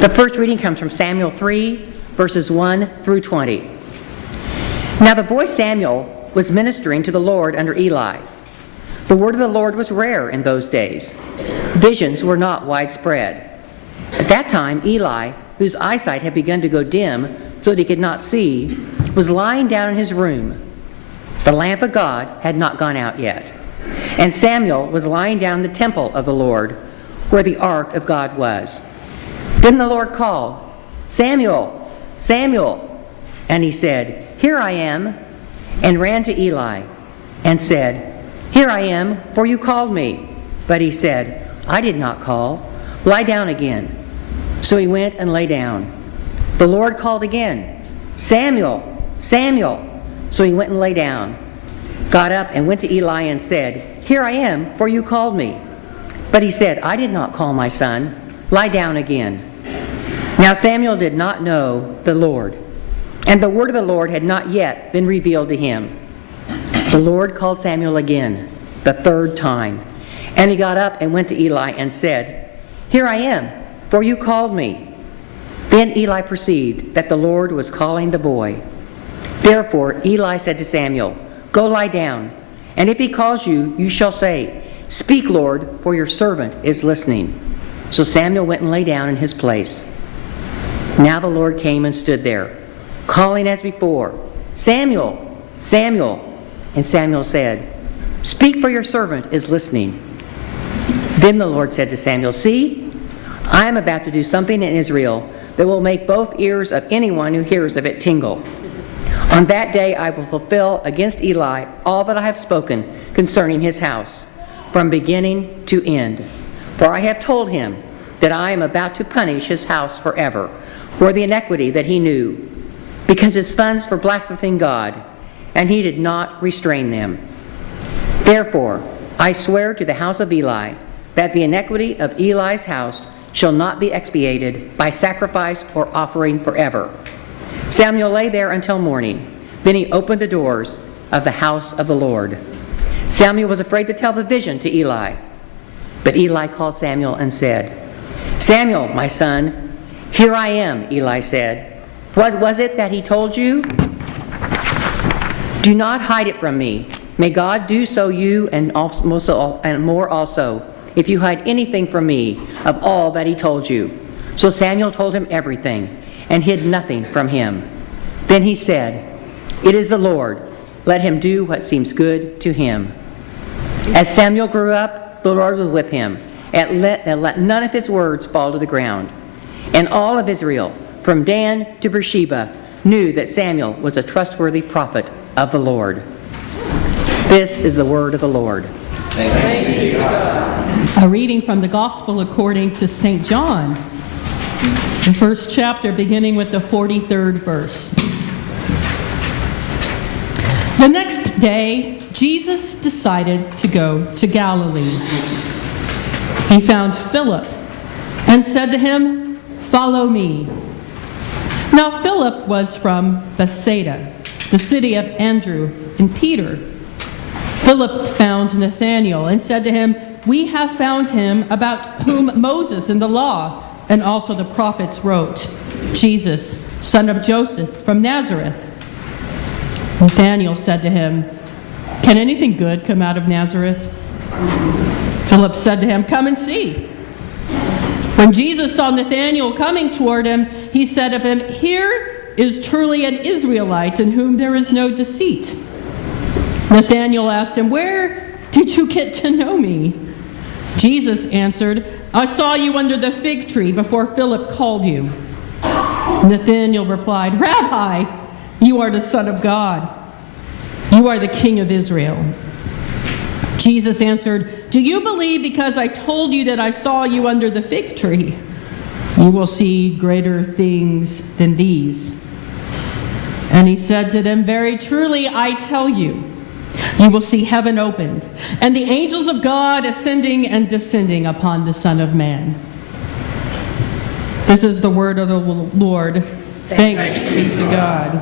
The first reading comes from Samuel 3, verses 1 through 20. Now the boy Samuel was ministering to the Lord under Eli. The word of the Lord was rare in those days. Visions were not widespread. At that time, Eli, whose eyesight had begun to go dim so that he could not see, was lying down in his room. The lamp of God had not gone out yet. And Samuel was lying down in the temple of the Lord, where the ark of God was. Then the Lord called, "Samuel, Samuel." And he said, "Here I am," and ran to Eli and said, "Here I am, for you called me." But he said, "I did not call. Lie down again." So he went and lay down. The Lord called again, "Samuel, Samuel." So he went and lay down, got up and went to Eli and said, "Here I am, for you called me." But he said, "I did not call, my son. Lie down again." Now Samuel did not know the Lord, and the word of the Lord had not yet been revealed to him. The Lord called Samuel again, the third time. And he got up and went to Eli and said, "Here I am, for you called me." Then Eli perceived that the Lord was calling the boy. Therefore Eli said to Samuel, "Go lie down, and if he calls you, you shall say, 'Speak, Lord, for your servant is listening.'" So Samuel went and lay down in his place. Now the Lord came and stood there, calling as before, "Samuel, Samuel." And Samuel said, "Speak, for your servant is listening." Then the Lord said to Samuel, "See, I am about to do something in Israel that will make both ears of anyone who hears of it tingle. On that day I will fulfill against Eli all that I have spoken concerning his house, from beginning to end. For I have told him that I am about to punish his house forever for the iniquity that he knew, because his sons were blaspheming God, and he did not restrain them. Therefore I swear to the house of Eli that the iniquity of Eli's house shall not be expiated by sacrifice or offering forever." Samuel lay there until morning. Then he opened the doors of the house of the Lord. Samuel was afraid to tell the vision to Eli. But Eli called Samuel and said, "Samuel, my son." "Here I am," Eli said. Was it that he told you? Do not hide it from me. May God do so you and more also, if you hide anything from me of all that he told you. So Samuel told him everything, and hid nothing from him. Then he said, "It is the Lord. Let him do what seems good to him." As Samuel grew up, the Lord was with him, and let none of his words fall to the ground. And all of Israel, from Dan to Beersheba, knew that Samuel was a trustworthy prophet of the Lord. This is the word of the Lord. Thanks be to God. A reading from the Gospel according to St. John, the first chapter, beginning with the 43rd verse. The next day, Jesus decided to go to Galilee. He found Philip and said to him, "Follow me." Now Philip was from Bethsaida, the city of Andrew and Peter. Philip found Nathanael and said to him, "We have found him about whom Moses in the law and also the prophets wrote, Jesus, son of Joseph from Nazareth." Nathanael said to him, "Can anything good come out of Nazareth?" Philip said to him, "Come and see." When Jesus saw Nathanael coming toward him, he said of him, "Here is truly an Israelite in whom there is no deceit." Nathanael asked him, "Where did you get to know me?" Jesus answered, "I saw you under the fig tree before Philip called you." Nathanael replied, "Rabbi, you are the Son of God. You are the King of Israel." Jesus answered, "Do you believe because I told you that I saw you under the fig tree? You will see greater things than these." And he said to them, "Very truly I tell you, you will see heaven opened, and the angels of God ascending and descending upon the Son of Man." This is the word of the Lord. Thanks be to God.